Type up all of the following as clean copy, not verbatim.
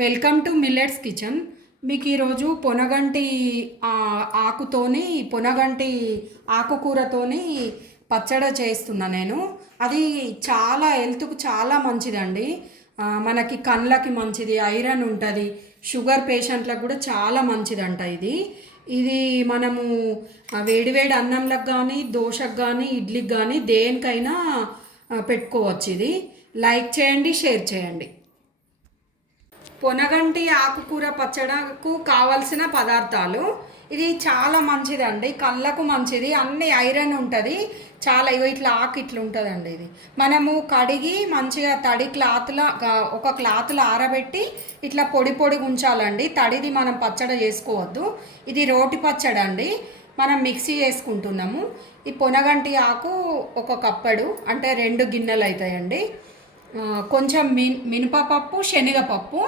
Welcome to millets kitchen. మీకు ఈరోజు పొనగంటి ఆకుతోని పొనగంటి ఆకుకూరతోని పచ్చడి చేస్తున్నా నేను. అది చాలా హెల్త్కు చాలా మంచిదండి. మనకి కళ్ళకి మంచిది, ఐరన్ ఉంటుంది, షుగర్ పేషెంట్లకు కూడా చాలా మంచిదంట ఇది. ఇది మనము వేడివేడి అన్నంలకు కానీ, దోశకు కానీ, ఇడ్లీకి కానీ దేనికైనా పెట్టుకోవచ్చు. ఇది లైక్ చేయండి, షేర్ చేయండి. పొనగంటి ఆకుకూర పచ్చడకు కావలసిన పదార్థాలు. ఇది చాలా మంచిదండి, కళ్ళకు మంచిది, అన్ని ఐరన్ ఉంటుంది. చాలా ఇట్లా ఆకు ఇట్లా ఉంటుందండి. ఇది మనము కడిగి మంచిగా తడి క్లాత్లో ఒక క్లాత్లో ఆరబెట్టి ఇట్లా పొడి పొడి ఉంచాలండి. తడిది మనం పచ్చడి చేసుకోవద్దు. ఇది రోటి పచ్చడి అండి, మనం మిక్సీ చేసుకుంటున్నాము. ఈ పొనగంటి ఆకు ఒక కప్పడు అంటే 2 గిన్నెలు అవుతాయండి. కొంచెం మినపప్పు, శనగపప్పు,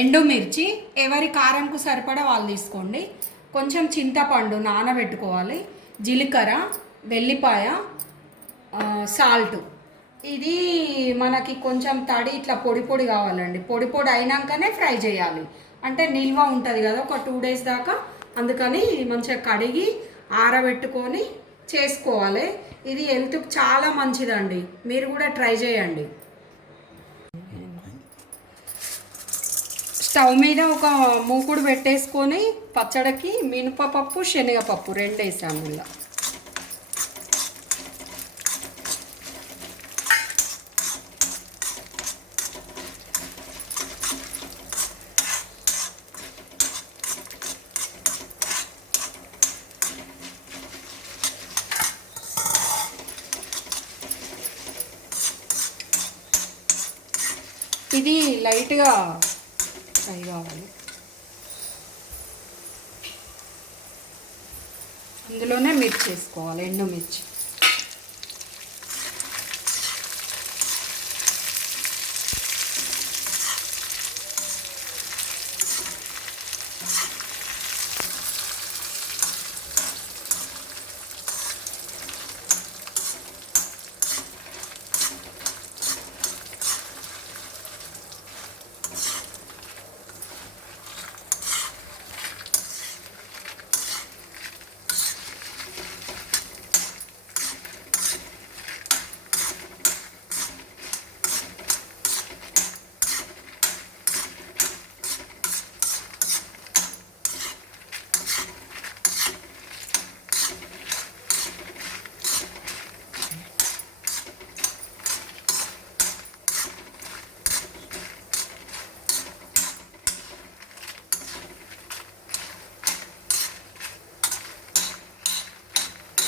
ఎండుమిర్చి, ఎవరి కారంకు సరిపడా వాళ్ళు తీసుకోండి. కొంచెం చింతపండు నానబెట్టుకోవాలి, జీలకర్ర, వెల్లిపాయ, సాల్ట్. ఇది మనకి కొంచెం తడి ఇట్లా పొడి పొడి కావాలండి. పొడి పొడి అయినాకనే ఫ్రై చేయాలి, అంటే నిల్వ ఉంటుంది కదా ఒక 2 డేస్ దాకా. అందుకని మంచిగా కడిగి ఆరబెట్టుకొని చేసుకోవాలి. ఇది హెల్త్కి చాలా మంచిదండి, మీరు కూడా ట్రై చేయండి. స్టవ్ మీద ఒక మూకుడు పెట్టేసుకొని పచ్చడికి మినపప్పు, శనగపప్పు 2 వేసాము. ఇలా ఇది లైట్గా ఫ్రై కావాలి. అందులోనే మిర్చి వేసుకోవాలి, ఎండుమిర్చి.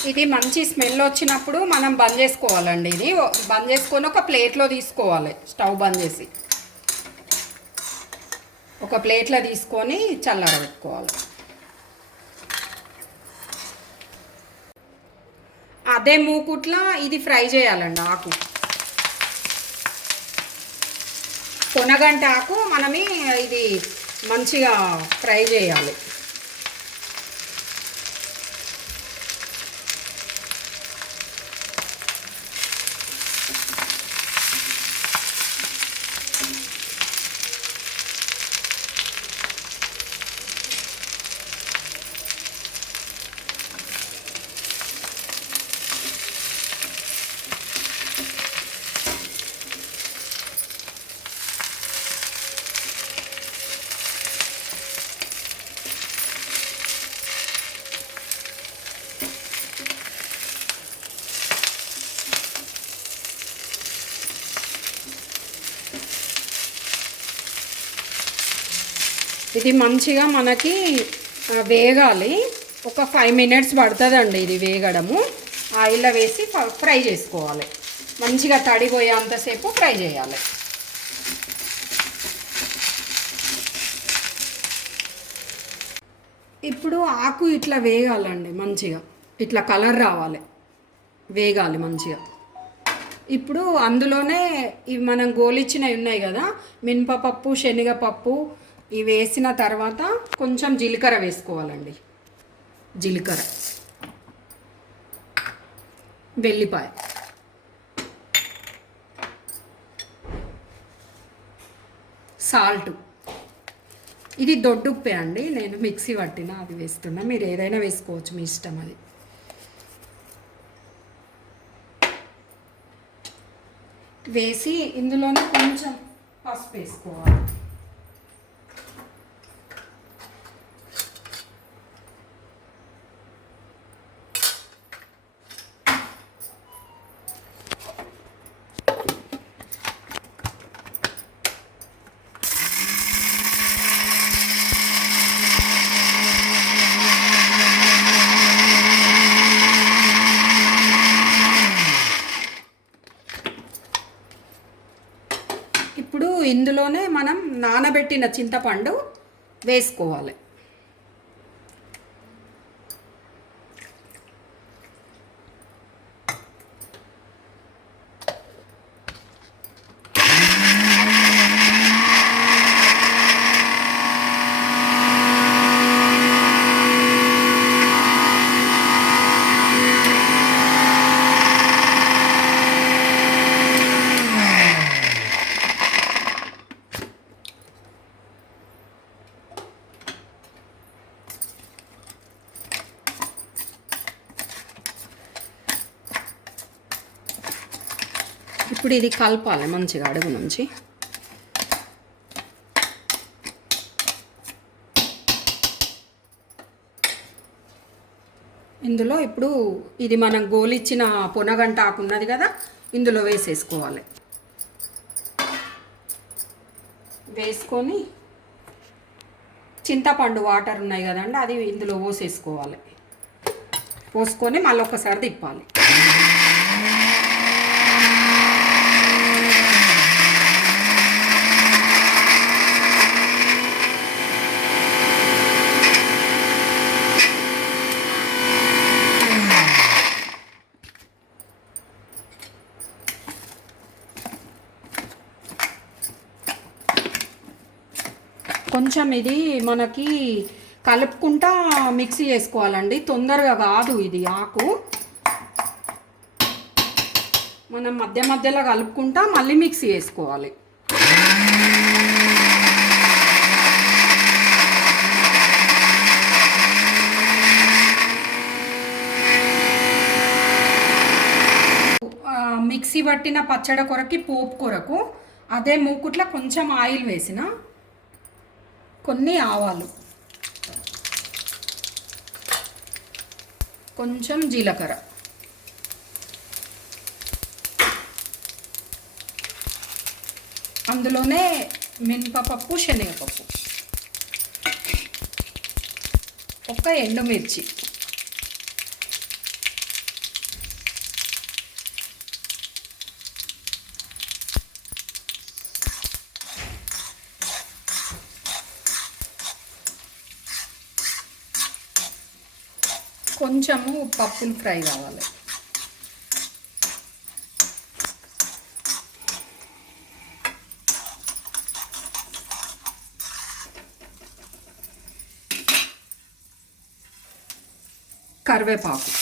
ఇది మంచి స్మెల్ వచ్చినప్పుడు మనం బంద్ చేసుకోవాలండి. ఇది బంద్ చేసుకొని ఒక ప్లేట్లో తీసుకోవాలి. స్టవ్ బంద్ చేసి ఒక ప్లేట్లో తీసుకొని చల్లారబెట్టుకోవాలి. అదే మూకుట్లా ఇది ఫ్రై చేయాలండి. ఆకు పొనగంట ఆకు మనమే ఇది మంచిగా ఫ్రై చేయాలి. ఇది మంచిగా మనకి వేగాలి. ఒక 5 మినిట్స్ పడుతుందండి ఇది వేగడము. ఆయిల్లో వేసి ఫ్రై చేసుకోవాలి. మంచిగా తడిపోయేంతసేపు ఫ్రై చేయాలి. ఇప్పుడు ఆకు ఇట్లా వేగాలండి, మంచిగా ఇట్లా కలర్ రావాలి, వేగాలి మంచిగా. ఇప్పుడు అందులోనే ఇవి మనం గోలిచ్చినవి ఉన్నాయి కదా, మినపప్పు, శనగపప్పు, ఇవి వేసిన తర్వాత కొంచెం జీలకర్ర వేసుకోవాలండి. జీలకర్ర, వెల్లిపాయ, సాల్ట్, ఇది దొడ్డుప్పే అండి, నేను మిక్సీ పట్టిన అది వేస్తున్నా. మీరు ఏదైనా వేసుకోవచ్చు, మీ ఇష్టం అది. వేసి ఇందులోనే కొంచెం పసుపు వేసుకోవాలి. ఇప్పుడు ఇందులోనే మనం నానబెట్టిన చింతపండు వేసుకోవాలి. ఇప్పుడు ఇది కలపాలి మంచిగా అడుగు నుంచి. ఇందులో ఇప్పుడు ఇది మనం గోలిచ్చిన పొనగంట ఆకు ఉన్నది కదా, ఇందులో వేసేసుకోవాలి. వేసుకొని చింతపండు వాటర్ ఉన్నాయి కదండి, అది ఇందులో పోసేసుకోవాలి. పోసుకొని మళ్ళీ ఒకసారి తిప్పాలి. కొంచెం ఇది మనకి కలుపుకుంటా మిక్సీ చేసుకోవాలండి, తొందరగా కాదు ఇది ఆకు. మనం మధ్య మధ్యలో కలుపుకుంటా మళ్ళీ మిక్సీ చేసుకోవాలి. మిక్సీ పట్టిన పచ్చడి కొరకి పోపు కొరకు అదే మూకుట్లో కొంచెం ఆయిల్ వేసిన, కొన్ని ఆవాలు, కొంచెం జీలకర్ర, అందులోనే మినపప్పు, శనగపప్పు, ఒక ఎండుమిర్చి, కొంచెము పప్పులు ఫ్రై కావాలి. కరివేపాకు,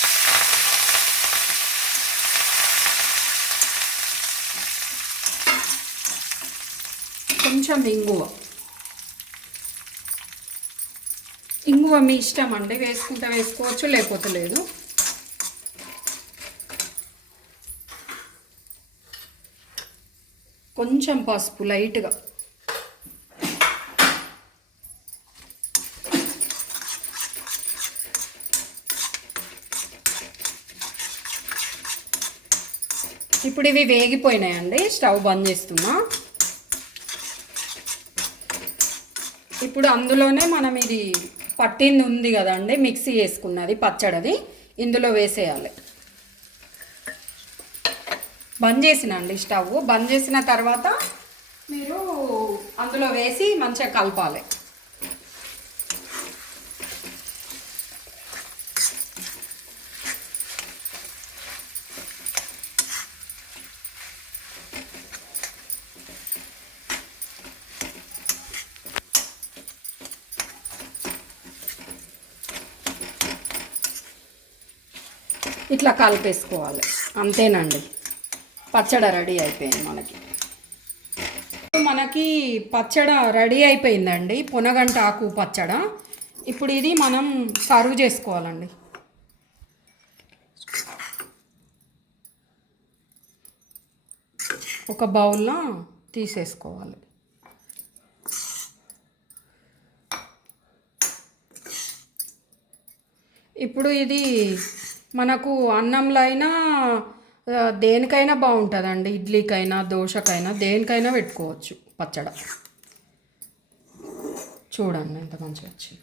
కొంచెం ఇంగువ మీ ఇష్టం అండి, వేసుకుంటే వేసుకోవచ్చు, లేకపోతే లేదు. కొంచెం పసుపు లైట్గా, ఇప్పుడు ఇవి వేగిపోయినాయండి, స్టవ్ బంద్ చేస్తున్నా. ఇప్పుడు అందులోనే మనం ఇది పట్టింది ఉంది కదండి, మిక్సీ చేసుకున్నది పచ్చడిది, ఇందులో వేసేయాలి. బంద్ చేసినండి స్టవ్. బంద్ చేసిన తర్వాత మీరు అందులో వేసి మంచిగా కలపాలి. ఇట్లా కలిపేసుకోవాలి, అంతేనండి, పచ్చడి రెడీ అయిపోయింది మనకి. మనకి పచ్చడ రెడీ అయిపోయిందండి, పునగంట ఆకు పచ్చడ. ఇప్పుడు ఇది మనం సర్వ్ చేసుకోవాలండి. ఒక బౌల్లో తీసేసుకోవాలి. ఇప్పుడు ఇది మనకు అన్నంలో అయినా దేనికైనా బాగుంటుందండి, ఇడ్లీకైనా దోశకైనా దేనికైనా పెట్టుకోవచ్చు పచ్చడ. చూడండి ఎంత మంచిగా వచ్చింది.